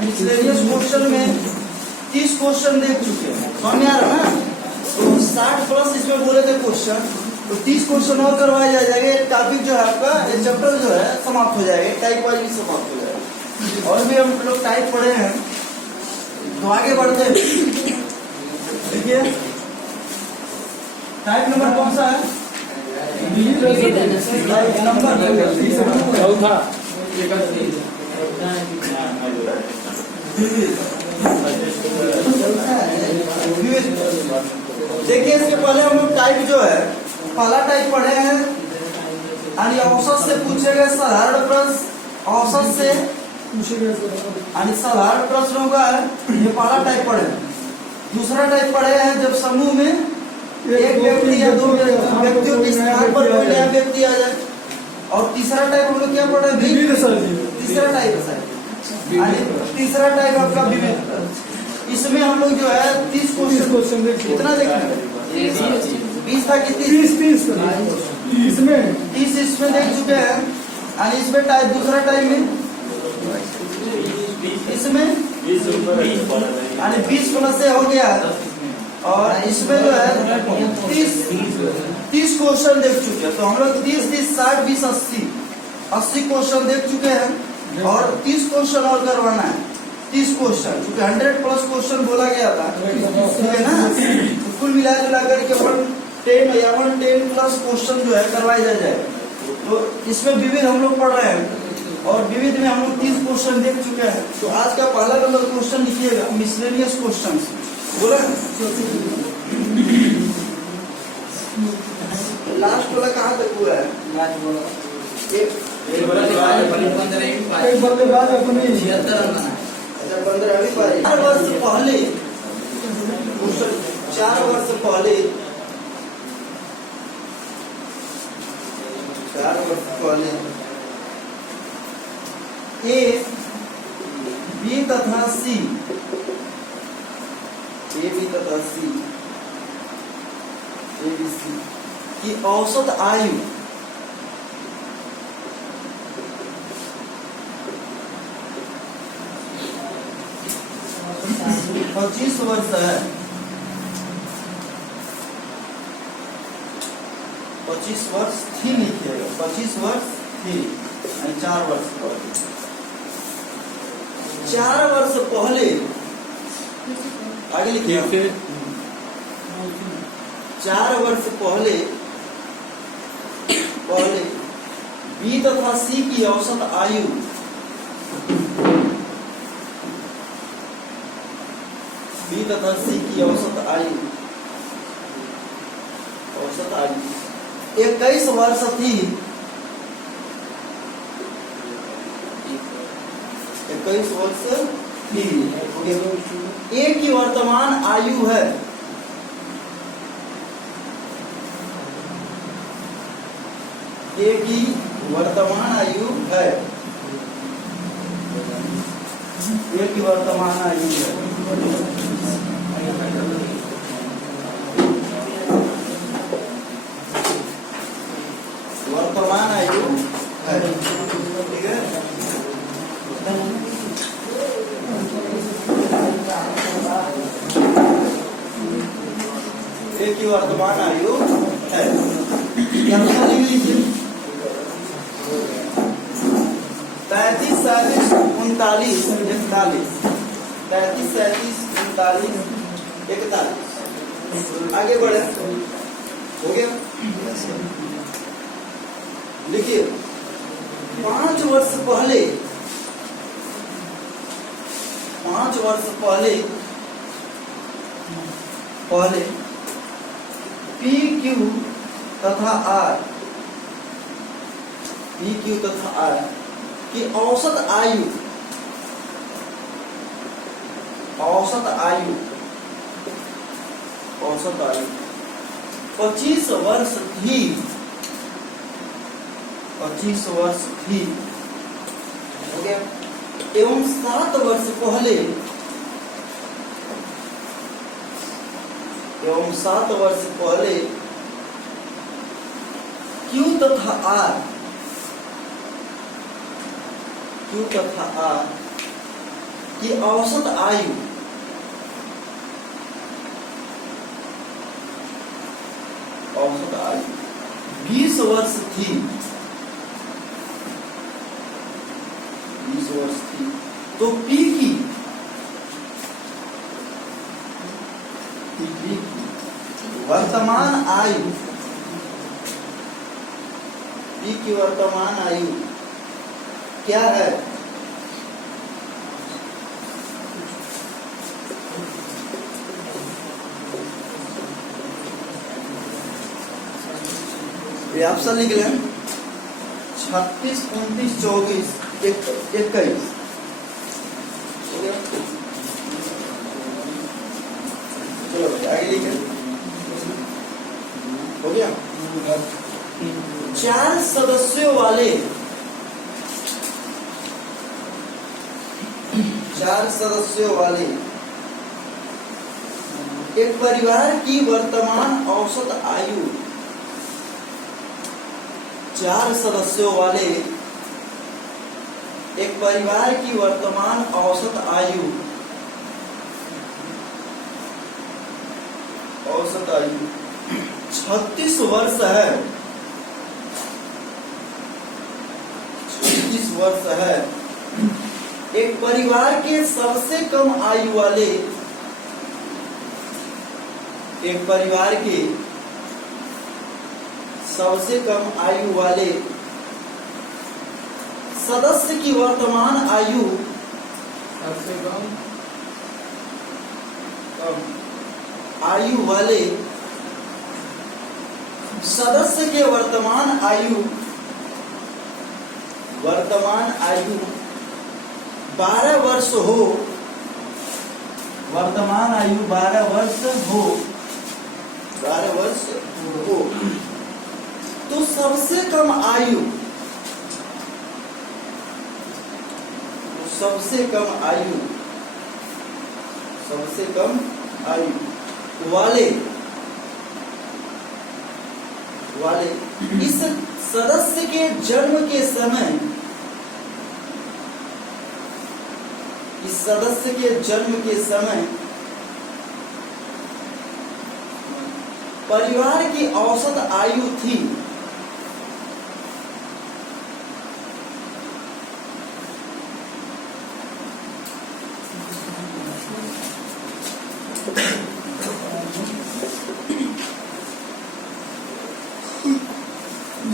Miscellaneous question में 30 question देख चुके हैं, समझ में आ रहा है ना। तो 60 प्लस इसमें बोले थे क्वेश्चन, तो 30 क्वेश्चन और करवाया जाएगा। एक टॉपिक जो है आपका, एक चैप्टर जो है समाप्त हो जाएगा, टाइप वाइज भी समाप्त हो जाएगा। और भी हम लोग टाइप पढ़े हैं, तो आगे बढ़ते हैं। देखिए टाइप नंबर कौन सा है? चौथा। देखिए इसके पहले हम लोग टाइप जो है, पहला टाइप पढ़े हैं यानी औसत से पूछे गए साधारण प्रश्न, औसत से यानी साधारण प्रश्न होगा, ये पहला टाइप पढ़े। दूसरा टाइप पढ़े हैं जब समूह में एक व्यक्ति या दो व्यक्तियों के स्थान पर कोई नया व्यक्ति आ जाए। और तीसरा टाइप हम लोग क्या पढ़े? तीसरा टाइप है, तीसरा टाइप आपका विविध। इसमें हम लोग जो है 30 क्वेश्चन कितना देखेंगे? 20 था कि 30 इसमें देख चुके हैं। यानी इसमें टाइप, दूसरा टाइप में इसमें यानी 20 प्लस से हो गया। और इसमें जो है 30 क्वेश्चन देख चुके हैं। तो हम लोग 30, 60, 20, 80 क्वेश्चन देख चुके हैं और 30 क्वेश्चन और करवाना है। 30 क्वेश्चन, क्योंकि 100 प्लस क्वेश्चन बोला गया था, ठीक है ना। तो कुल मिला जुलाकर के 110 या 110 प्लस क्वेश्चन जो है करवाए जाए। तो इसमें विविध हम लोग पढ़ रहे हैं और विविध में हम लोग 30 क्वेश्चन देख चुके हैं। तो आज का पहला नंबर क्वेश्चन लिखिएगा, मिसलेनियस क्वेश्चन। बोला लास्ट वाला कहाँ तक हुआ है? एक बल्लेबाज अपनी 15वीं पारी। 4 वर्ष पहले, 4 वर्ष पहले, 4 वर्ष पहले ए, बी तथा सी, ए बी तथा सी, ए बी सी की औसत आयु 25 वर्ष है। 25 वर्ष थी लिखिएगा, 25 वर्ष थी, 4 वर्ष पहले। 4 वर्ष पहले आगे लिखिए। 4 वर्ष पहले बी तथा सी की औसत आयु बी तथा सी की औसत आयु 21 वर्ष थी। 21 वर्ष थी। ए की वर्तमान आयु है, ए की वर्तमान आयु है, ए की वर्तमान आयु है। वर्तमान आयु है, ठीक है। ए की वर्तमान आयु है। क्या लिखिए? 35, 37, 39, 41, 35, 37, 39, 41। आगे बढ़े, हो गया। देखिए 5 वर्ष पहले, 5 वर्ष पहले पी क्यू तथा आर, पी क्यू तथा आर की औसत आयु 25 वर्ष थी। 25 वर्ष थी, हो गया। एवं 7 वर्ष पहले, एवं 7 वर्ष पहले क्यू तथा आर, क्यू तथा आर की औसत आयु औसत आयु 20 वर्ष थी, 20 वर्ष थी, तो पी की वर्तमान आयु, पी की वर्तमान आयु क्या है? ये ऑप्शन लिख लें 36, 29, 24, 21। चलो आगे लिखे, हो गया। 4 सदस्यों वाले 4 सदस्यों वाले एक परिवार की वर्तमान औसत आयु, 4 सदस्यों वाले एक परिवार की वर्तमान औसत आयु 36 वर्ष है, 36 वर्ष है। एक परिवार के सबसे कम आयु वाले, एक परिवार के सबसे कम आयु वाले सदस्य की वर्तमान आयु, सबसे कम आयु वाले सदस्य के वर्तमान आयु 12 वर्ष हो, वर्तमान आयु 12 वर्ष हो, 12 वर्ष हो, तो सबसे कम आयु, सबसे कम आयु वाले इस सदस्य के जन्म के समय, इस सदस्य के जन्म के समय परिवार की औसत आयु थी,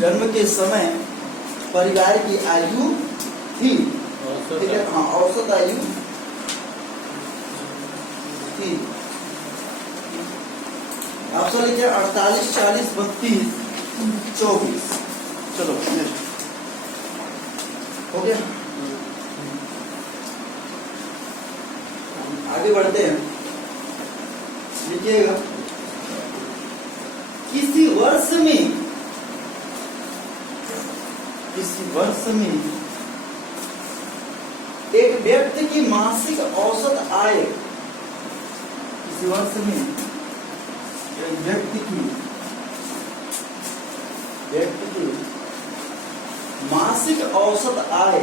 जन्म के समय परिवार की आयु थी, ठीक है, हाँ, औसत आयु थी। ऑप्शन लिखे 48, 40, 32, 24। चलो हो गया, आगे बढ़ते हैं। लिखिएगा किसी वर्ष में एक व्यक्ति की मासिक औसत आय, किसी वर्ष में एक व्यक्ति की मासिक औसत आय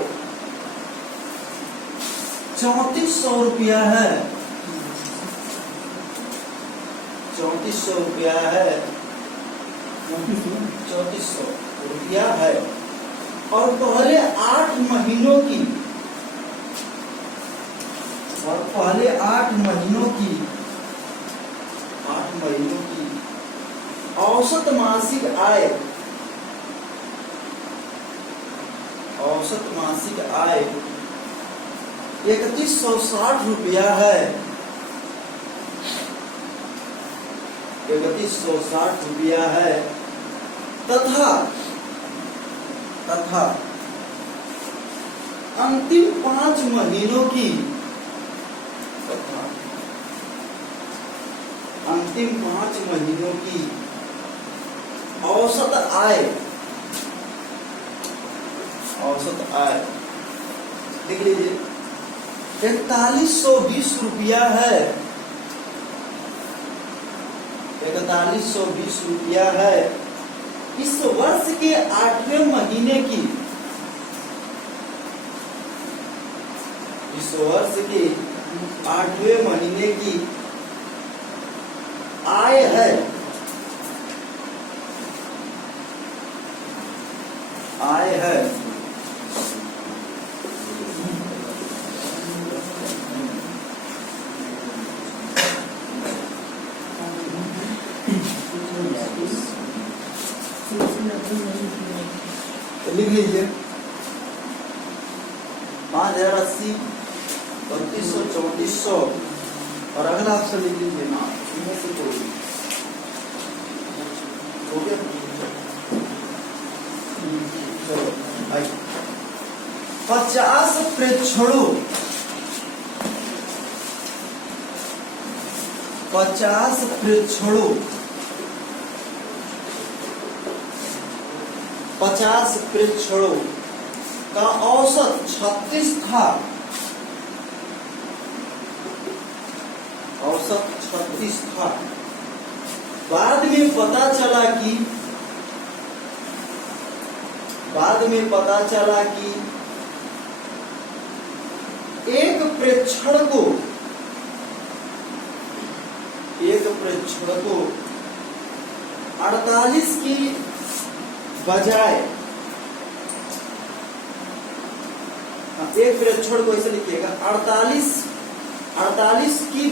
3400 रुपया है, 3400 रुपया है, 3400 रुपया है, और पहले 8 महीनों की, औसत मासिक आय 3160 रुपया है, 3160 रुपया है, तथा अंतिम 5 महीनों की, औसत आय देख लीजिए 4120 रुपया है, 4120 रुपया है। इस वर्ष के 8वें महीने की, इस वर्ष के 8वें महीने की आय है, आय है तो लिख लीजिए 5080, 3200, 3400 और अगला ऑप्शन लिख लीजिए ना, इनमें से कोई हो गया। चलो 50 प्रेक्षणों, 50 प्रेक्षणों, 50 प्रेक्षणों का औसत 36 था, औसत 36 था। बाद में पता चला कि एक प्रेक्षण को 48 की बजाय, एक प्रेक्षण को ऐसे लिखिएगा 48 की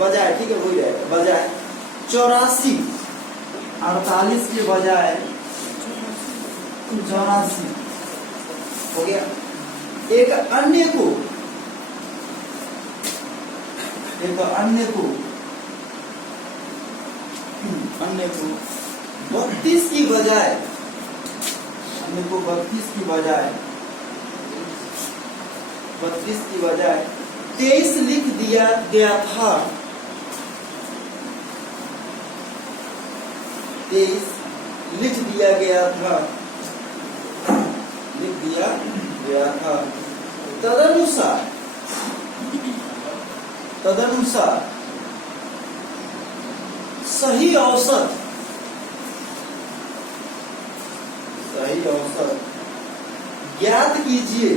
बजाय, ठीक है वही रहेगा, बजाय 84, 48 के बजाय 84 हो गया। एक अन्य को 32 की बजाय, 32 की बजाय 23 लिख दिया गया था, 23 लिख दिया गया था। तदनुसार सही औसत ज्ञात कीजिए।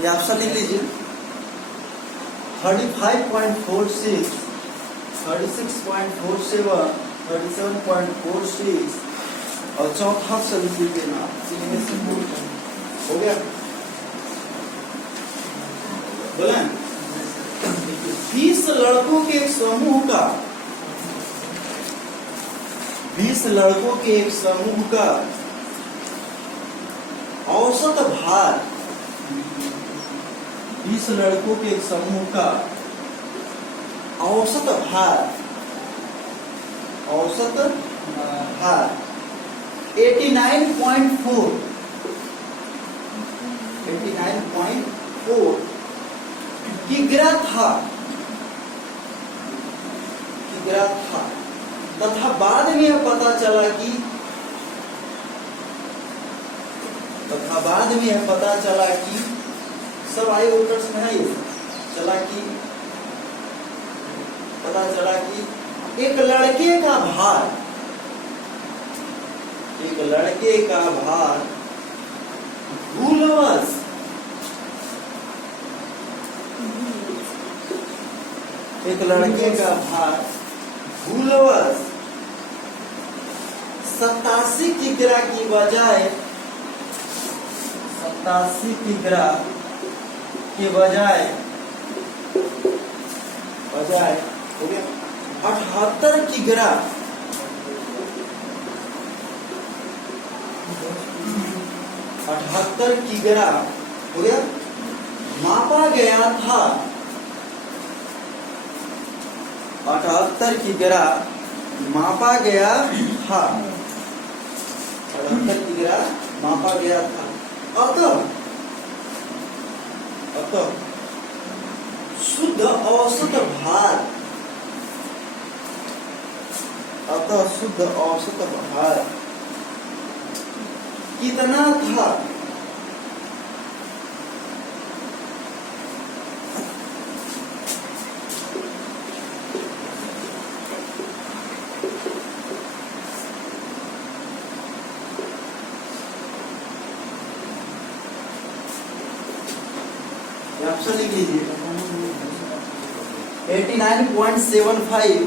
ये ऑप्शन लिख लीजिए 35.46, 36.47, 37.46 और चौथा ऑप्शन लिख लीजिए ना, इनमें से हो गया। बोले 20 लड़कों के एक समूह का, 20 लड़कों के एक समूह का औसत भार, 20 लड़कों के एक समूह का औसत भार 89.4 किग्रा था, तथा बाद में यह पता चला कि सब आए उत्कर्ष में है, पता चला कि एक लड़के का भार 87 किग्रा की बजाय 78 किग्रा हो गया, मापा गया था। 78 किग्रा मापा गया था, 78 किग्रा मापा गया था। अतः शुद्ध औसत भार कितना था? ऑप्शन लिख लीजिए 89.75,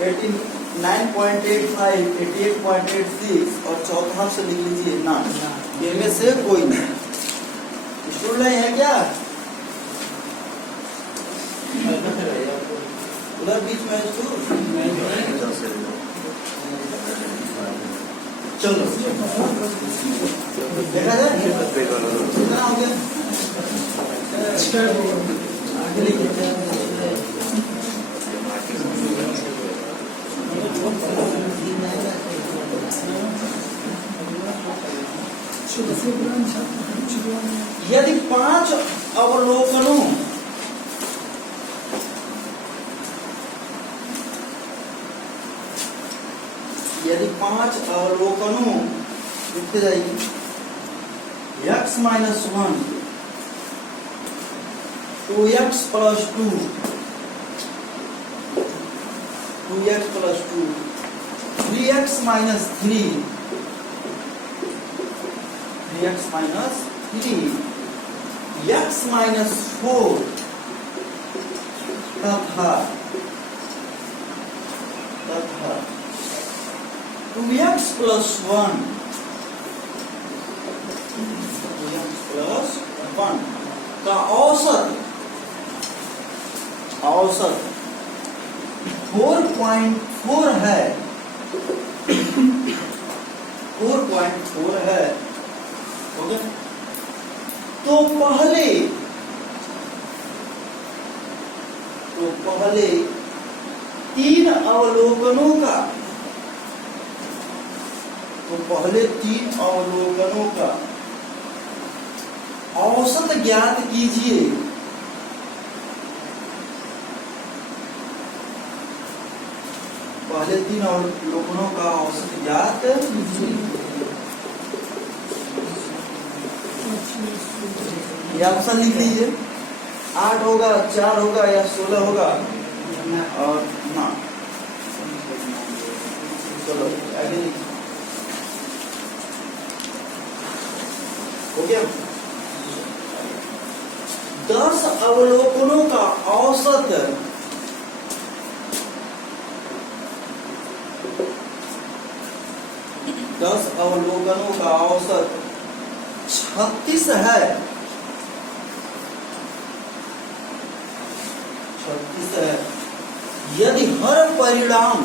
89.85, 88.86 और चौथा ऑप्शन लिख लीजिए ना। इनमें से कोई नहीं। स्टूल नहीं है क्या उधर बीच में स्टूल? चलो देखा जाए कितना हो गया। आगे लिखिए यदि 5 अवलोकनों लिखते जाइए x minus 1, 2x plus 2, 2x plus 2, 3x minus 3, 3x minus 3, x minus 4 तथा 2x प्लस 1, 2x प्लस 1 का औसत 4.4 है, 4.4 है। ओके, तो पहले 3 अवलोकनों का औसत ज्ञात कीजिए। पहले 3 अवलोकनों का औसत ज्ञात ये ऑप्शन लिख लीजिए। 8 होगा, 4 होगा या 16 होगा और ना। चलो आगे लिखिए। हो गया। 10 अवलोकनों का औसत 36 है, 36 है। यदि हर परिणाम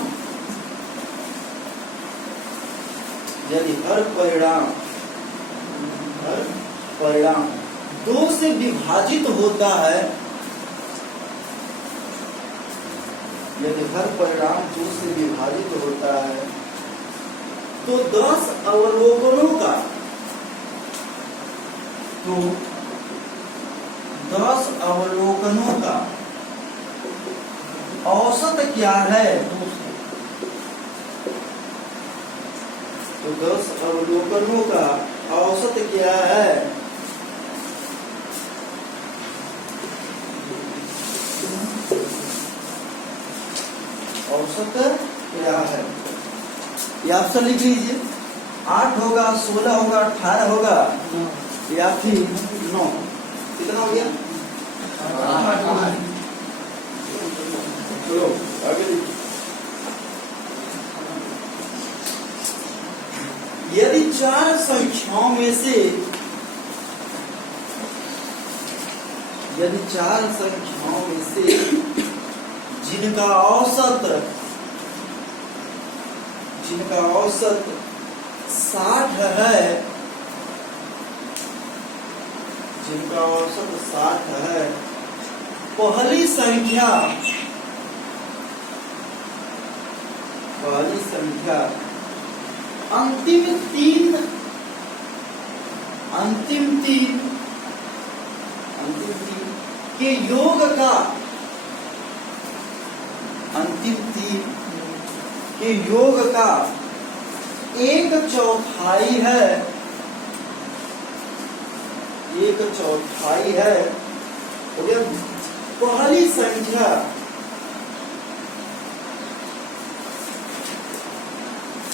2 से विभाजित होता है, यदि हर परिणाम 2 से विभाजित होता है तो 10 अवलोकनों का औसत क्या है? तो 10 अवलोकनों का औसत क्या है? औसत क्या है? ये ऑप्शन लिख लीजिए। 8 होगा, 16 होगा, 18 होगा या फिर 9। कितना हो गया? चलो आगे लिखिए। यदि 4 संख्याओं में से जिनका औसत 60 है, पहली संख्या अंतिम तीन के योग का अंतिम 3 के योग का 1/4 है, 1/4 है। हो गया। पहली संख्या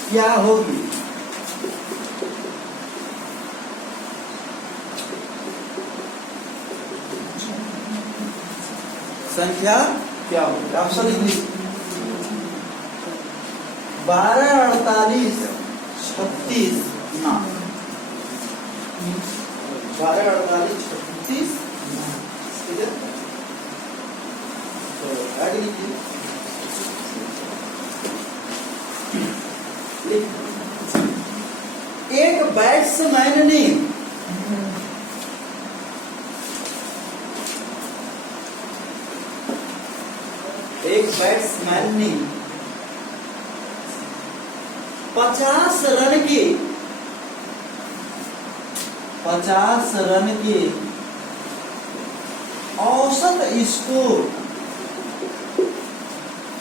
क्या होगी? संख्या क्या होगी? ऑप्शन लिख लीजिए। 12, 48, 36 ना। 12, 48, 36 ठीक है। तो आगे लिखिए। एक बैट्समैन ने बैट्समैन ने 50 रन के 50 रन के औसत स्कोर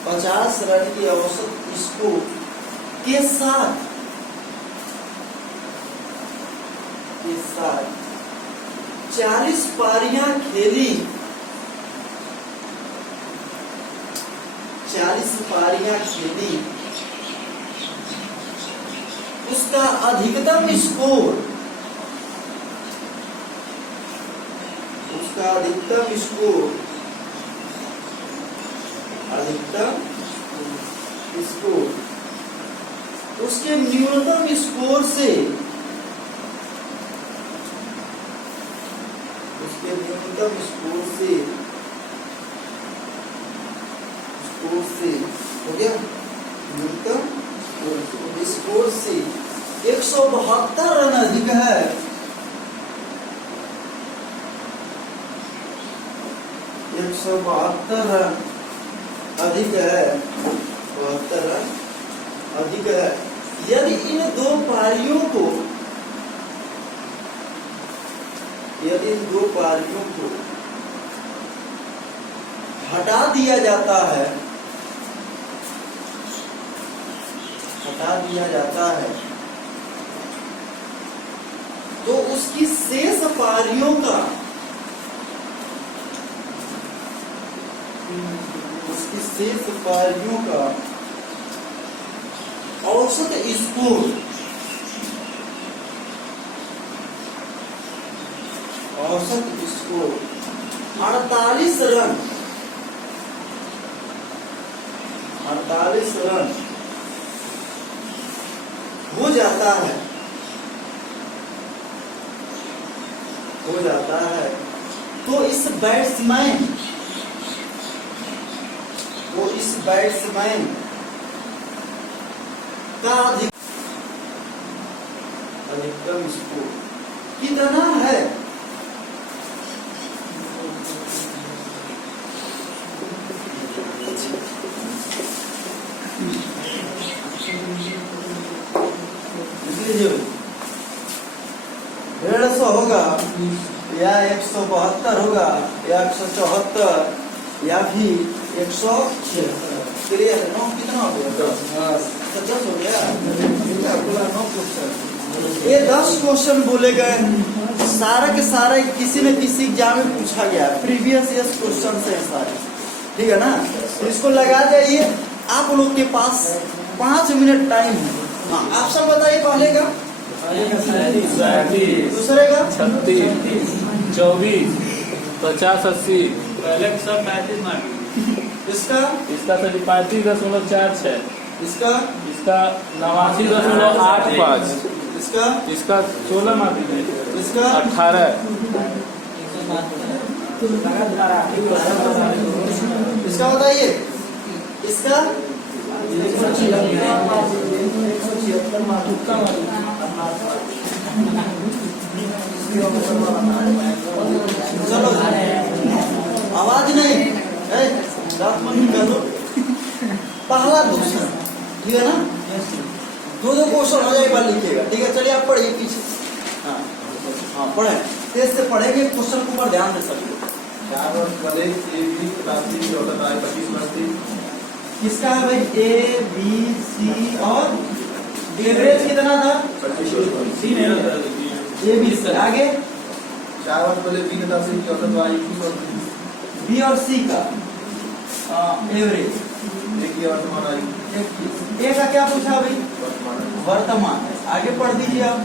50 रन के औसत स्कोर के साथ 40 पारियां खेली 40 पारियां खेली उसका अधिकतम स्कोर उसके न्यूनतम स्कोर से हो गया। न्यूनतम स्कोर से 172 रन अधिक है। 172 रन अधिक है। 72 रन अधिक है। यदि इन दो पारियों को हटा दिया जाता है तो उसकी शेष पारियों का औसत स्कोर 48 रन हो जाता है तो इस बैट्समैन का अधिकतम स्कोर कितना है? लीजिए 150 होगा या 172 होगा या 174 या भी 176। क्लियर है? 9 कितना हो गया? 10 हो गया। 9 क्वेश्चन, ये 10 क्वेश्चन बोले गए। सारा के सारा किसी न किसी एग्जाम में पूछा गया, प्रीवियस ईयर क्वेश्चन से सारे, ठीक है ना? तो इसको लगा जाइए। आप लोग के पास 5 मिनट टाइम है। हाँ, आप सब बताइए। पहले का दूसरे का 36, 24, 50, 80। पहले सब 35 मार्क। इसका 35.46। इसका 89.85। इसका 16 मार्क है। इसका 18। इसका बताइए। इसका चलो आवाज नहीं पहला दूसरा, ठीक है ना? 2 क्वेश्चन हो जाए, बार लिखिएगा, ठीक है? चलिए आप पढ़िए पीछे। हाँ पढ़े, तेज से पढ़ेंगे, क्वेश्चन के ऊपर ध्यान दे सकते। 4 वर्ष पहले AB क्लास औसत आय 25 वर्ष थी। किसका है भाई? A, B, C और एवरेज कितना था? 25 वर्ष। A, B, C। आगे 4 वर्ष पहले B तथा C की औसत आय 21 वर्ष थी। B और C का एवरेज A की वर्तमान आयु 21। A का क्या पूछा भाई? वर्तमान। आगे पढ़ दीजिए आप।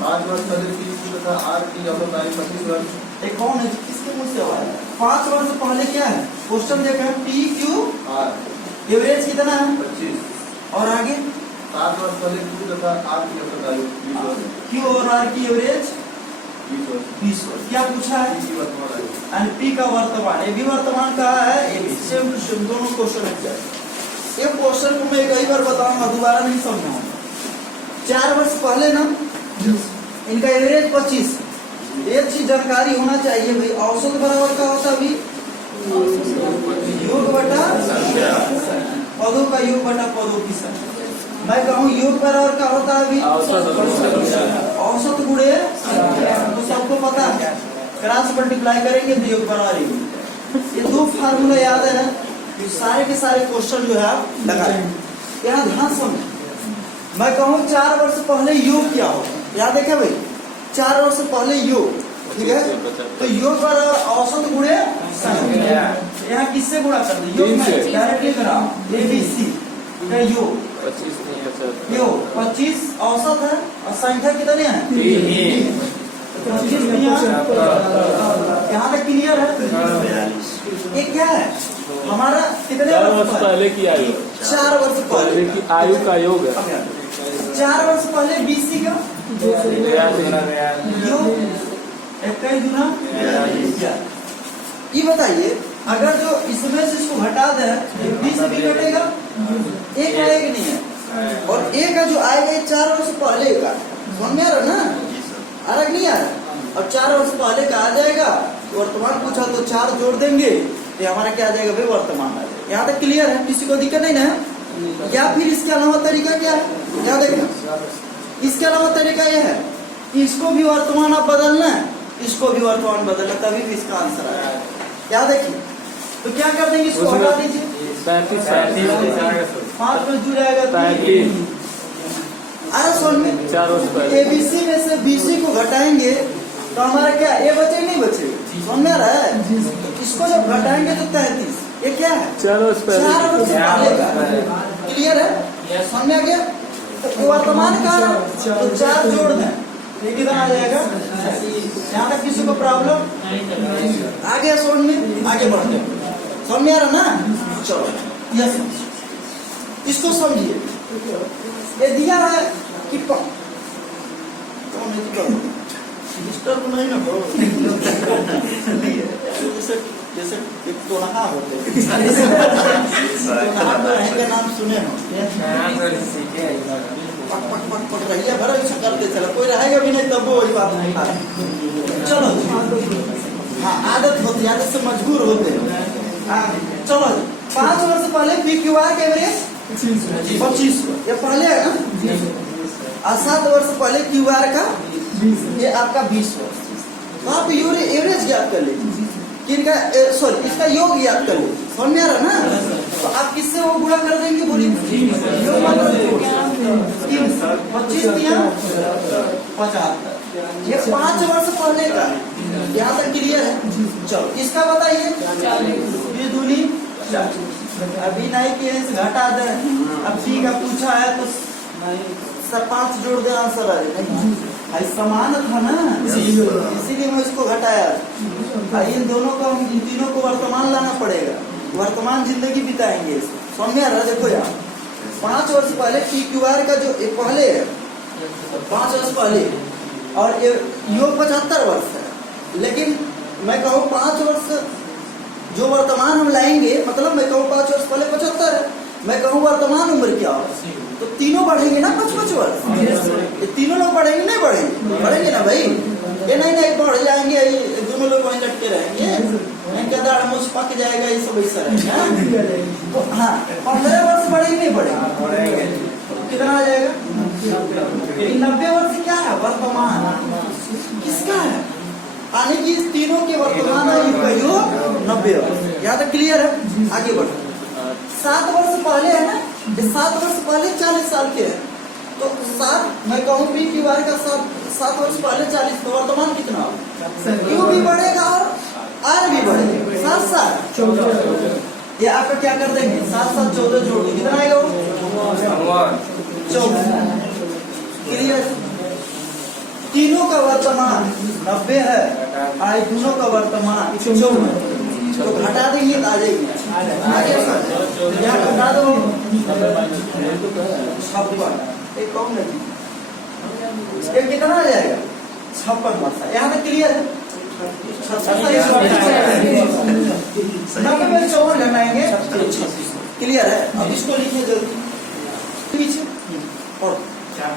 5 वर्ष पहले B तथा R की औसत आयु 25 वर्ष एक कौन है किसके मुंह से हुआ है? 5 वर्ष पहले क्या है क्वेश्चन देखा है पी क्यू आर एवरेज कितना है 25 और आगे 7 वर्ष पहले क्यू तथा आर की आयु 20 वर्ष क्यू और आर की एवरेज 20 वर्ष 20 वर्ष क्या पूछा है की वर्तमान आयु एंड पी का वर्तमान ये भी वर्तमान कहा है ये भी सेम टू सेम दोनों क्वेश्चन है ये क्वेश्चन को मैं कई बार बताऊंगा दोबारा नहीं समझाऊंगा 4 वर्ष पहले ना इनका एवरेज 25 एक चीज जानकारी होना चाहिए भाई औसत बराबर का होता भी योग बटा पदों का योग बटा पदों की संख्या मैं कहूँ योग बराबर का होता है भी औसत गुणे तो सबको पता है क्रॉस मल्टीप्लाई करेंगे तो योग बराबर ही ये दो फार्मूला याद है ये सारे के सारे क्वेश्चन जो है आप लगाए यहाँ ध्यान समझ मैं कहूँ 4 वर्ष पहले योग क्या होगा याद है क्या भाई 4 वर्ष पहले योग ठीक है तो योग बराबर औसत गुणे संख्या यहाँ किससे गुणा कर दे योग में डायरेक्टली करा ABC का योग 25 औसत है और संख्या कितने हैं 25 यहाँ तक क्लियर है ये क्या है हमारा कितने 4 वर्ष पहले की आयु 4 वर्ष पहले की आयु का योग है 4 वर्ष पहले BC का योग 21 गुना ये बताइए अगर जो इसमें से इसको घटा दे 20 भी घटेगा एक आएगा नहीं है और एक का जो आएगा 4 वर्ष पहले का समझ में आ रहा ना आ रहा नहीं आ रहा और 4 वर्ष पहले का आ जाएगा वर्तमान पूछा तो 4 जोड़ देंगे तो हमारा क्या आ जाएगा भाई वर्तमान आ जाएगा यहाँ तक क्लियर है किसी को दिक्कत नहीं ना या फिर इसके अलावा तरीका क्या है क्या देखना इसके अलावा तरीका यह है कि इसको भी वर्तमान आप बदलना है इसको भी वर्तमान बदलना तभी भी इसका आंसर आएगा क्या देखिए तो क्या कर देंगे इसको हटा दीजिए 5 में जुड़ जाएगा अरे सुन में 4 वर्ष पहले ABC में से BC को घटाएंगे तो हमारा क्या ए बचे नहीं बचेगा समझ में आ रहा है तो इसको जब घटाएंगे तो 33 ये क्या है 4 वर्ष 4 वर्ष पहले का क्लियर है समझ में आ गया तो वर्तमान का तो 4 जोड़ दें ये कितना आ जाएगा यहाँ तक किसी को प्रॉब्लम आगे समझ में आगे बढ़ते समझ में आ रहा ना चलो यस इसको समझिए ये दिया है कि डिस्टर्ब नहीं ना करो जैसे एक तोनहा होते हैं का नाम सुने हो पक पक पक पक रहिए भरा ऐसा करते चला कोई रहेगा भी नहीं तब वो वही बात नहीं चलो हाँ आदत होती है आदत से मजबूर होते हैं चलो 5 वर्ष पहले PQR के एवरेज 25 ये पहले है ना और 7 वर्ष पहले QR का ये आपका 20 वर्ष तो आप एवरेज ज्ञात कर लीजिए किनका सॉरी इसका योग याद कर लीजिए समझ में आ रहा ना तो आप किससे वो गुणा कर देंगे बोलिए 25 दिया 75 ये 5 वर्ष पहले का यहाँ तक क्लियर है चलो इसका बताइए ये दूनी अभी नहीं कि घटा दे अब सी का पूछा है तो सब 5 जोड़ दे आंसर आ जाए समान था ना इसीलिए मैं इसको घटाया इन दोनों को इन तीनों को वर्तमान लाना पड़ेगा वर्तमान जिंदगी बिताएंगे समझ में आ रहा देखो यार 5 वर्ष पहले PQR का जो पहले है 5 वर्ष पहले और ये योग 75 वर्ष है लेकिन मैं कहूँ 5 वर्ष जो वर्तमान हम लाएंगे मतलब मैं कहूँ 5 वर्ष पहले 75 है मैं कहूँ वर्तमान उम्र क्या हो तो तीनों बढ़ेंगे ना 5-5 वर्ष ये तीनों लोग बढ़ेंगे नहीं बढ़ेंगे ना भाई ये नहीं बढ़ जाएंगे दोनों लोग वहीं लटके रहेंगे इनका दाढ़ मुझ पक जाएगा ये सब ऐसा रहेगा तो हाँ 15 वर्ष बढ़ेंगे नहीं बढ़ेंगे कितना आ जाएगा 90 वर्ष क्या है वर्तमान किसका है आने की तीनों के वर्तमान आयु का योग 90 वर्ष यहाँ तक क्लियर है आगे बढ़ो 7 वर्ष पहले है ना 7 वर्ष पहले 40 साल के हैं तो 7 मैं कहूँ PQR का 7 वर्ष पहले 40 तो वर्तमान कितना होगा क्यू भी बढ़ेगा और आर भी बढ़ेगा 7 ये आपका क्या कर देंगे 7 14 जोड़ दो कितना आएगा 14 क्लियर तीनों का वर्तमान 90 है आई दोनों का वर्तमान 54, तो घटा देंगे तो आ जाएगी, यहाँ घटा दो 56, एक कौन है ये कितना आ जाएगा 56 वर्ष, यहाँ तक क्लियर है। 90 में 54 घटाएंगे, क्लियर है। अब इसको लिखिए जल्दी पीछे और चार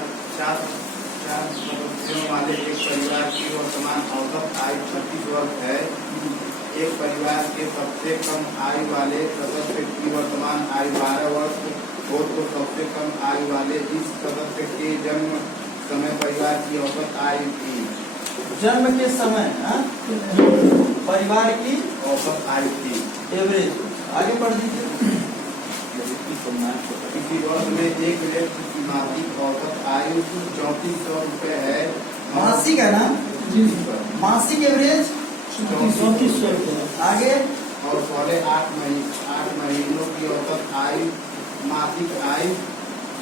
सदस्यों वाले एक परिवार की वर्तमान औसत आयु 36 वर्ष है। एक परिवार के सबसे कम आयु वाले सदस्य की वर्तमान आयु 12 वर्ष हो तो सबसे कम आयु वाले इस सदस्य के जन्म समय परिवार की औसत आयु थी। जन्म के समय परिवार की औसत आयु थी एवरेज। आगे पढ़ दीजिए। इसी वर्ष में एक व्यक्ति की मासिक औसत आयु 3400 रुपए है। मासिक है ना, मासिक एवरेज 3400 आगे। और पहले 8 महीनों की औसत आयु मासिक आयु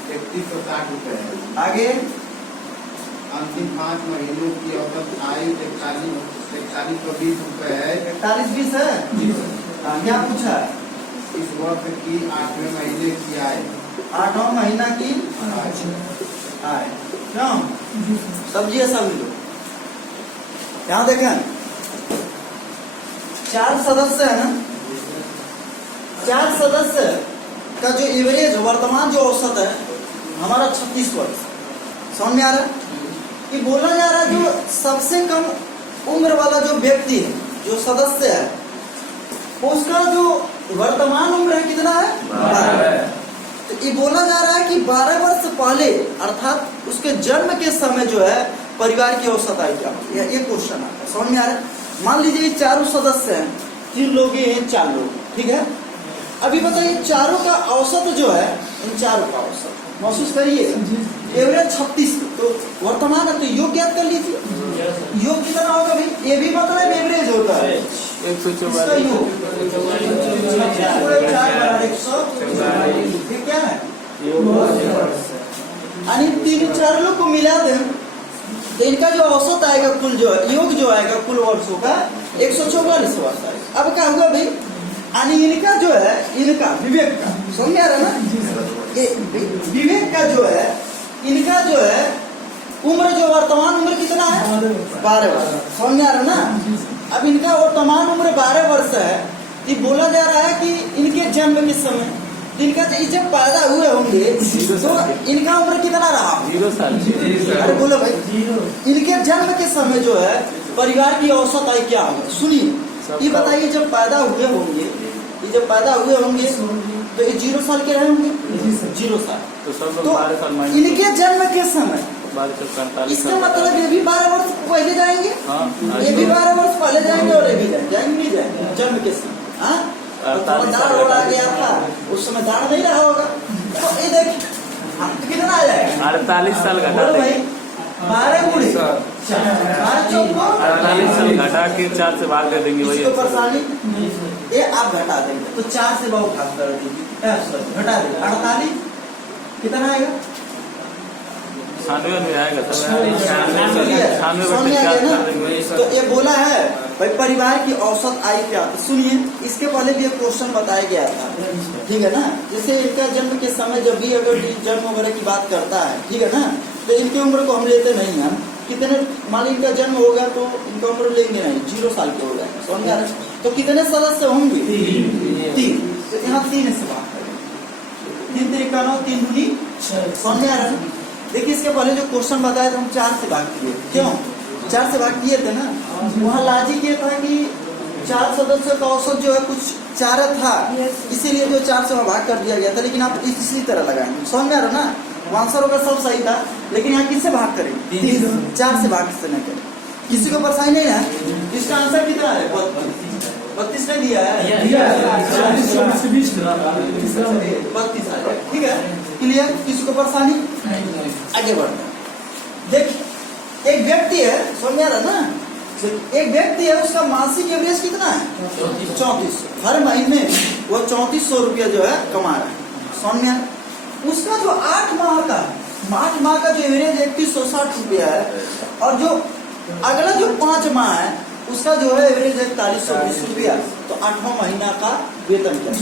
3160 रुपए है। आगे अंतिम 5 महीनों की औसत आयु 4120 रुपए है। 41-20 है। क्या पूछा? इस वर्ष की 8वें महीने की आय 8वां महीना की आय क्यों सब्जी है सभी लोग। यहाँ देखें 4 सदस्य है ना, 4 सदस्य का जो एवरेज वर्तमान जो औसत है हमारा 36 वर्ष। समझ में आ रहा है? ये बोला जा रहा है जो सबसे कम उम्र वाला जो व्यक्ति है, जो सदस्य है, उसका जो वर्तमान उम्र है कितना है 12। तो ये बोला जा रहा है कि 12 वर्ष पहले अर्थात उसके जन्म के समय जो है परिवार की औसत आयु क्या होगी। ये क्वेश्चन आता है। समझ में आ रहा है? मान लीजिए ये चारों सदस्य हैं, 3 लोग ये हैं, 4 लोग, ठीक है। अभी बताइए चारों का औसत जो है, इन चारों का औसत महसूस करिए एवरेज 36, तो वर्तमान है तो योग ज्ञात कर लीजिए। योग कितना होगा भाई? ये भी मतलब एवरेज होता है, 144 योग 144 ठीक है। यानी 3-4 लोग को मिला दें तो इनका जो औसत आएगा कुल जो योग जो आएगा कुल वर्षों का 144 वर्ष आएगा। अब क्या हुआ भाई? यानी इनका जो है, इनका विवेक का, समझ आ रहा है ना, विवेक का जो है, इनका जो है उम्र जो वर्तमान उम्र कितना है 12 वर्ष। समझ आ रहा है ना? अब इनका वर्तमान उम्र 12 वर्ष है। ये बोला जा रहा है कि इनके जन्म के समय इनका जब पैदा हुए होंगे तो इनका उम्र कितना रहा? 0 साल। अरे बोलो भाई, इनके जन्म के समय जो है परिवार की औसत आयु क्या होगी? सुनिए, ये बताइए जब पैदा हुए होंगे, ये जब पैदा हुए होंगे तो ये 0 साल के रहे होंगे, 0 साल। तो सब लोग तो 12 साल इनके जन्म के समय 12 से 45 इसका मतलब ये भी 12 वर्ष पहले जाएंगे, हाँ, ये भी 12 वर्ष पहले जाएंगे और ये भी जाएंगे नहीं जाएंगे जन्म के समय। हाँ, तो थोड़ा दाढ़ उड़ा गया था उस समय, दाढ़ नहीं रहा होगा। तो ये देखिए कितना आ जाएगा? 48 साल घटा बोलो भाई, देंगे। 12 गुणे 4 चौको 48 साल घटा के 4 से भाग कर देंगे। वही इसको परेशानी ये आप घटा देंगे तो 4 से बहुत भाग कर देंगे, घटा देंगे 48 कितना आएगा? 96 में आएगा सब। 96 तो ये बोला है भाई परिवार की औसत आयु क्या होती है। सुनिए, इसके पहले भी एक क्वेश्चन बताया गया था, ठीक है ना। जैसे इनका जन्म के समय जब भी अगर जन्म वगैरह की बात करता है, ठीक है ना, तो इनकी उम्र को हम लेते नहीं हैं। कितने मान इनका जन्म होगा तो इनका उम्र लेंगे नहीं, 0 साल के हो गए। समझ आ रहा है? तो कितने सदस्य होंगे? 3। तो यहाँ 3 से बात करें, 3 तरीका 9 3 दूनी 6। समझ आ रहा है? देखिए इसके पहले जो क्वेश्चन बताया था हम 4 से भाग किए, क्यों 4 से भाग किए थे ना? वहाँ लॉजिक ये था कि 4 सदस्यों का औसत जो है कुछ 4 था, इसीलिए जो 4 से भाग कर दिया गया था। लेकिन आप इसी तरह लगाएंगे, समझ में आ रहा ना? आंसर होगा सब सही था, लेकिन यहाँ किससे भाग करेंगे? 4 से भाग से नहीं करें। किसी को परेशानी नहीं है? इसका आंसर कितना है? 32 नहीं दिया है, 32 आएगा, ठीक है, क्लियर? किसी को परेशानी? आगे बढ़ते हैं। देखिए एक व्यक्ति है, समझ में आ रहा ना, एक व्यक्ति है, उसका मासिक एवरेज कितना है? 34। हर महीने वो 3400 रुपया जो है कमा रहा है। समझ में आ रहा? उसका जो 8 माह का जो एवरेज 3160 रुपया है, और जो अगला जो 5 माह है उसका जो है एवरेज 4120 रुपया, तो 8वां महीना का वेतन क्या?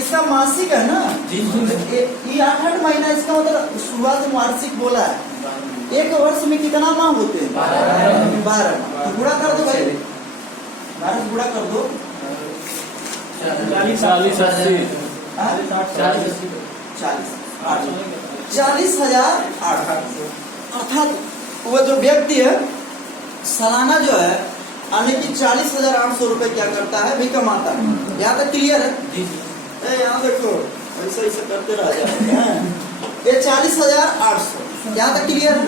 इसका मासिक है ना, ये 8 महीना, इसका मतलब शुरुआत में वार्षिक बोला है। एक वर्ष में कितना माह होते हैं? 12 माह। तो गुणा कर दो भाई, 12 गुणा कर दो, 40,008, अर्थात वो जो व्यक्ति है सालाना जो है आने की 40,800 रुपए क्या करता है भी कमाता है। यहाँ तक क्लियर है? यहाँ देखो ऐसे ऐसे करते रह जाए। ये 40,800 यहाँ तक क्लियर है?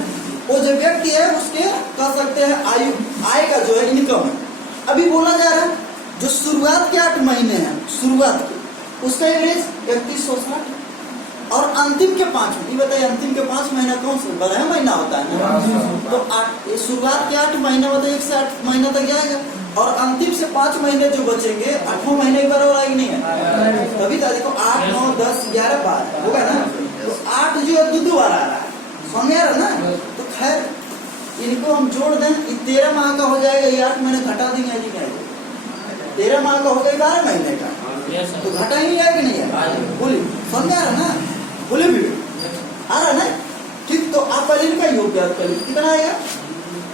वो जो व्यक्ति है उसके कह सकते हैं आय का जो है इनकम है। अभी बोला जा रहा है जो शुरुआत के 8 महीने हैं, शुरुआत के उसका एवरेज 3160 और अंतिम के 5 महीने, बताइए अंतिम के 5 महीना कौन सा 12 महीना होता है ना? तो शुरुआत के 8 महीने मतलब 1 से 8 महीना तक जाएगा और अंतिम से 5 महीने जो बचेंगे 8वां महीने एक बार और आएगी नहीं है? तभी तो देखो 8, 9, 10, 11, 12 होगा ना। तो 8 जो है 2 बार आ रहा है, समझ आ रहा ना? तो खैर इनको हम जोड़ दें, 13 माह का हो जाएगा, ये 8 महीने घटा देंगे जी नहीं? 13 माह का हो गया 12 महीने का, तो घटा ही आएगा नहीं है? बोलिए समझ आ रहा ना? बोले भी आ रहा ना? ठीक, तो आप पहले इनका योग याद कर लीजिए, कितना आएगा?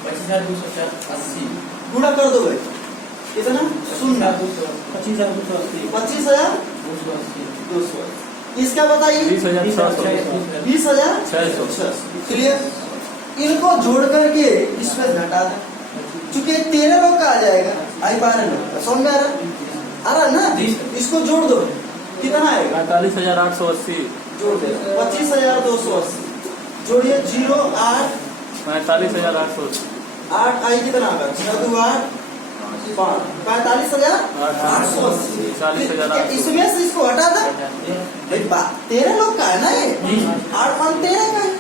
25,280 गुणा कर दो भाई, कितना? 25,280। इसका बताइए 20,600। क्लियर? इनको जोड़ करके इसमें घटा दें, चूंकि 13 लोग का आ जाएगा, आई 12 लोग का, समझ आ रहा ना? इसको जोड़ दो, कितना आएगा? 45,880 जोड़ दे, 25,280 जोड़िए, 0, 8, 45,880 8 आई कितना आएगा? 6, 2, 8, 5, 45,880। 40,800। इसमें से इसको हटा दो, 13 लोग का है ना ये, 8, 5, 13 का है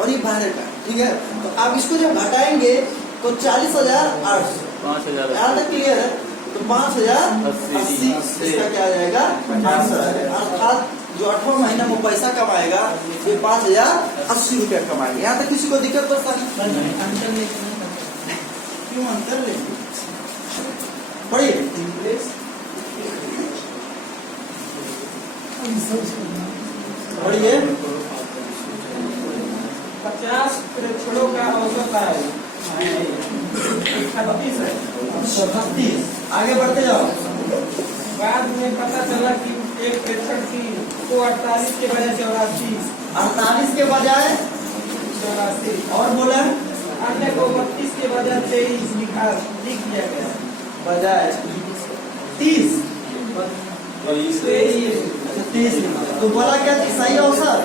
और ये 12 का, ठीक है? तो आप इसको जब घटाएंगे तो 40,800, 5,000 यहाँ तक क्लियर है? तो 5,080 इसका क्या आ जाएगा? आंसर आ जाएगा। अर्थात जो 8वां महीना में पैसा कमाएगा ये 5,080 रुपया कमाएगा। यहाँ तक किसी को दिक्कत परेशानी? क्यों अंतर लेंगे? पढ़िए, पढ़िए। 50 प्रेक्षणों का औसत है 36 है। 36, आगे बढ़ते जाओ। बाद में पता चला कि एक प्रेक्षण की को 48 के बजाय 84, 48 के बजाय 84 और बोला अन्य को 32 के बजाय 23 लिख दिया गया बजाय 30, 30 तो बोला क्या सही अवसर?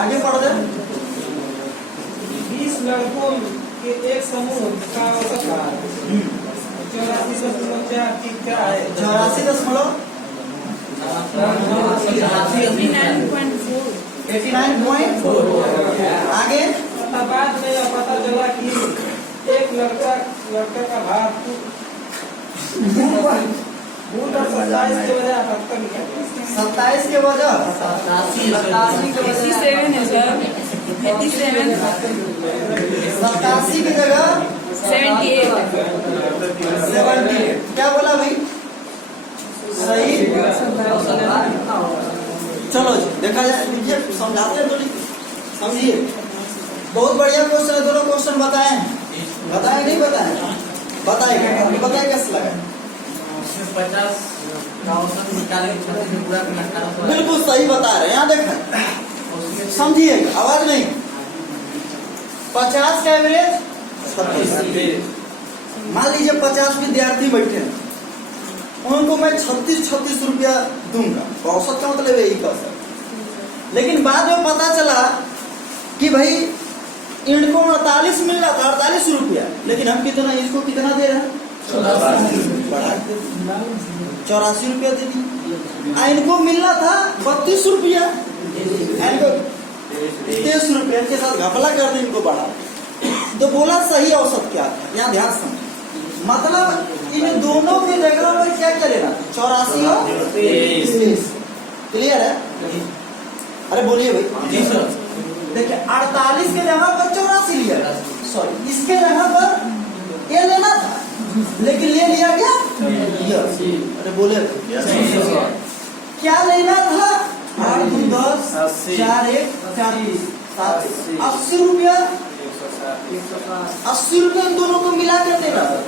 आगे बढ़ दे। 20 लड़कों के एक समूह का औसत 84.4 की क्या है? 84.4 89.4 आगे। बाद में यह पता चला कि एक लड़का का भार मूल 27 के बजाय 78 लिखा गया। 27 के वजह 87 की जगह 78 क्या बोला भाई? सही। चलो जी देखा जाए, लिखिए, समझाते हैं तो समझिए। बहुत बढ़िया क्वेश्चन है, दोनों क्वेश्चन बताए नहीं बताए? बताएगा, आपने बताया कैसे लगा? 50 का औसत निकाले, बिल्कुल सही बता रहे हैं। यहाँ देखें, समझिएगा, आवाज नहीं। 50 का एवरेज 36। मान लीजिए 50 विद्यार्थी बैठे हैं, उनको मैं 36 रुपया दूंगा, औसत का मतलब यही का औसत। लेकिन बाद में पता चला कि भाई इनको 48 मिल रहा था, 48 रुपया, लेकिन हम कितना इसको कितना दे रहे हैं? 84 रुपया दे दी। इनको मिलना था 32 रुपया, इनको 23 रुपया के साथ घपला कर दे, इनको बढ़ा। तो बोला सही औसत क्या था? यहाँ ध्यान समझ, मतलब इन दोनों की जगह पर क्या क्या लेना? 84 और 23। क्लियर है? अरे बोलिए भाई। देखिए 48 के जगह पर 84 लिया, सॉरी इसके जगह पर ये लेना था, लेकिन ले लिया क्या? यस। अरे बोले थे। क्या लेना था? 8 2 10 4 1 40 80 रुपया। 80 रुपया इन दोनों को मिला कर देना था,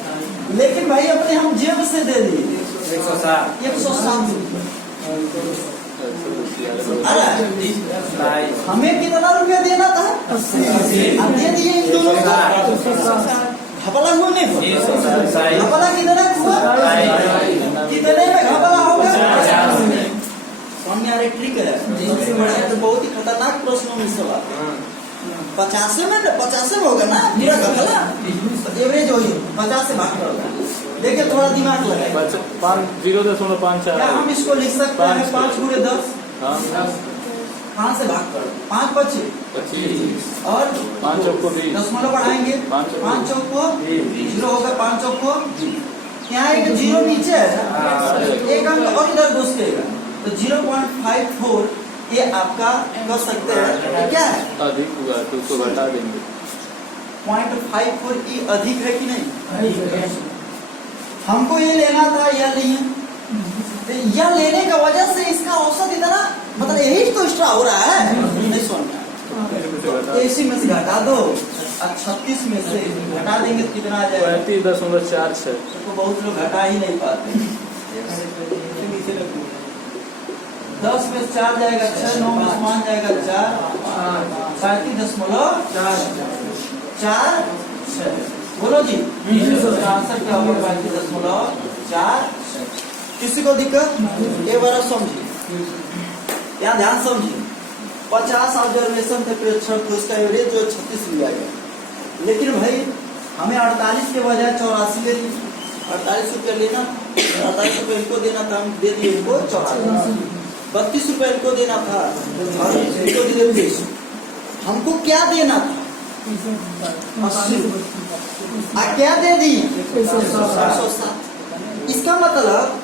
लेकिन भाई अपने हम जेब से दे दिए 107 रुपया। अरे हमें कितना रुपया देना था? 80। अब दे दिए इन दोनों को। घपला हुआ नहीं हुआ? घपला कितना हुआ? कितने में घपला होगा? समझ आ रही ट्रिक है। सबसे बड़ा तो बहुत ही खतरनाक प्रश्नों में सवाल 50 में होगा ना पूरा घपला, तो एवरेज होगी 50 से भाग करोगे। देखिए थोड़ा दिमाग लगाए। 0.54 क्या हम इसको लिख सकते हैं 5 गुणे 10? 5 से भाग करो, 5 25 और 5 चौको 20, दशमलव बढ़ाएंगे 5 चौको 0 होगा, 5 चौको। यहाँ एक 0 नीचे है, एक अंक और इधर घुसेगा, तो 0.54 ये आपका कर सकते हैं क्या है? अधिक हुआ तो उसको घटा देंगे। 0.54 ये अधिक है कि नहीं? हमको ये लेना था या नहीं? या लेने का वजह से इसका औसत इतना, मतलब यही तो एक्स्ट्रा हो रहा है। नहीं सुनना, इसी में से घटा दो, 36 में से घटा देंगे तो कितना आ जाएगा? 35.46। तो बहुत लोग घटा ही नहीं पाते। 10 में 4 जाएगा 6, 9 में 5 जाएगा 4, 35.46। बोलो जी, आंसर क्या होगा? 35.46। किसी को दिक्कत? ये बार समझिए, यहाँ ध्यान समझिए। 50 ऑब्जर्वेशन थे प्रेक्षक, तो उसका एवरेज जो 36 लिया गया, लेकिन भाई हमें 48 के बजाय 84 ले ली। 48 रुपया लेना, 48 रुपया इनको देना था, हम दे दिए इनको 84। 32 रुपया इनको देना था और इनको दे दिए 20। हमको क्या देना था? 80। क्या दे दिए? 107। इसका मतलब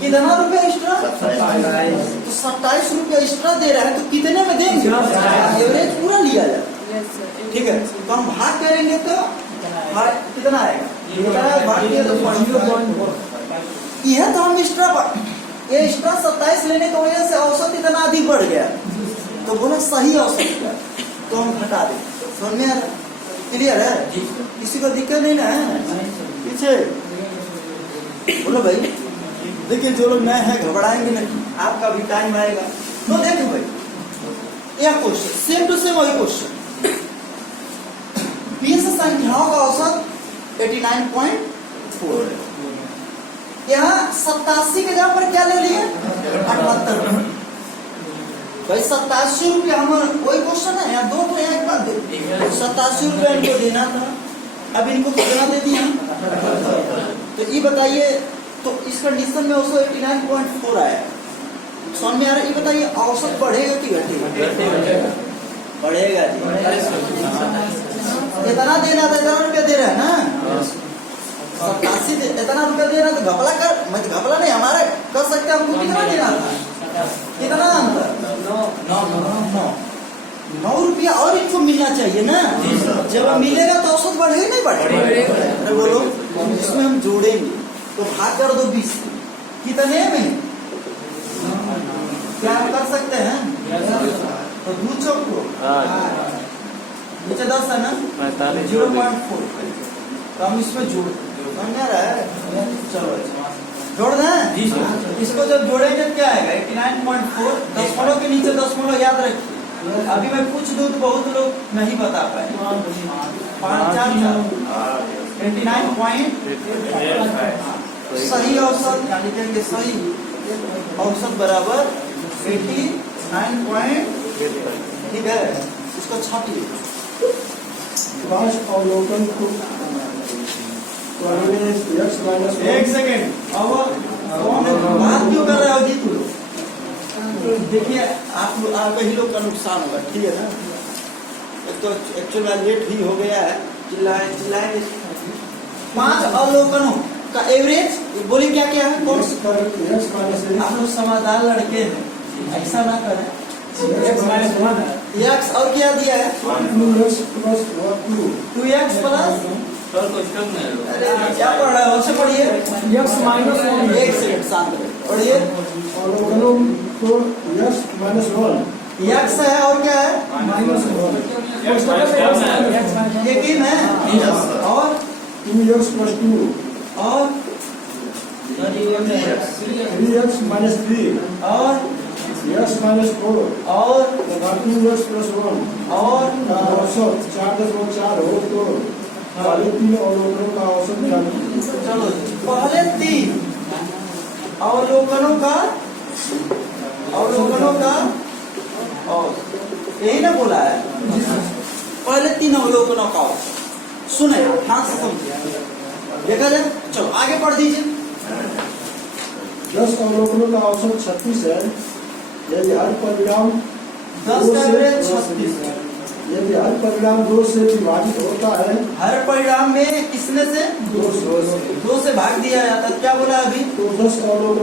कितना रुपया एक्स्ट्रा? तो 27 रुपया एक्स्ट्रा दे रहा है, तो कितने में देंगे? एवरेज पूरा लिया जाए, ठीक है। तो हम भाग करेंगे तो कितना आएगा? यह तो हम ये एक्स्ट्रा 27 लेने की वजह से औसत इतना अधिक बढ़ गया, तो बोला सही औसत का, तो हम घटा दें। समझ में आ रहा? क्लियर है? किसी को दिक्कत नहीं ना है? पीछे बोलो भाई। देखिए जो लोग नए हैं घबराएंगे नहीं, आपका भी टाइम आएगा। तो देखो भाई, यह क्वेश्चन सेम टू सेम वही क्वेश्चन। 20 संख्याओं का औसत 89.4। यहाँ 87 के जगह पर क्या ले लिए? 78। भाई 87 रुपया हम वही क्वेश्चन है, यहाँ 2 तो यहाँ एक बात दे। 87 रुपया इनको देना था, अब इनको कितना दे दिया? तो ये बताइए, तो इस कंडीशन में औसत 89.4 आया। समझ में आ रहा है? ये बताइए औसत बढ़ेगा कि घटेगा? बढ़ेगा जी। इतना देना था, इतना रुपया दे रहा है ना, 87 इतना रुपया दे रहा है, तो घपला कर, मैं घपला नहीं, हमारा कर सकते हैं। हमको कितना देना था? कितना अंतर? 9 रुपया और इनको मिलना चाहिए ना। जब मिलेगा तो औसत बढ़ेगा नहीं बढ़ेगा? अरे बोलो, इसमें हम जोड़ेंगे तो भाग कर दो 20। कितने में? क्या हम कर सकते हैं? तो 2 चौको नीचे 10 है ना, 0.4। तो हम इसमें जोड़ रहा है। चलो जोड़ दें। इसको जब जोड़ेंगे क्या आएगा? 89.4। दशमलव के नीचे दशमलव याद रखिए। अभी मैं पूछ दूं तो बहुत लोग नहीं बता पाए। 5 4 89. सही औसत यानी कि सही औसत बराबर 89. ठीक है, इसको छापिए। अवलोकन को एक सेकेंड, बात क्यों कर रहे हो जी तुम? देखिए आप ही लोग का नुकसान होगा, ठीक है ना? एक तो एक्चुअल में लेट ही हो गया है, चिल्लाएंगे। 5 अवलोकनों का एवरेज बोली क्या क्या है? कौन सा? आप लोग समझदार लड़के हैं, ऐसा ना करें। x और क्या दिया है? 2x प्लस सर क्वेश्चन में अरे क्या पढ़ रहा है? और से पढ़िए। x माइनस एक सेकंड शांत रहे, पढ़िए। अवलोकनों को यस माइनस वन यक्स है और क्या है? माइनस वन ये किम है और 2x प्लस 2 और 3x माइनस 3 और x माइनस 4 और 2x प्लस 1 और का औसत 4.4 हो तो पहले तीन अवलोकनों का औसत क्या है? चलो पहले 3 अवलोकनों का और यही ना बोला है, पहले 3 अवलोकनों का औसत। सुने ध्यान से समझिए, देखा जाए। चलो आगे पढ़ दीजिए। 10 अवलोकनों का औसत 36 है यदि हर परिणाम 10 का एवरेज 36 है। यदि हर परिणाम 2 से विभाजित होता है हर परिणाम में किसने से 2 2 से भाग दिया जाता है। क्या बोला अभी? तो 10 अवलोकन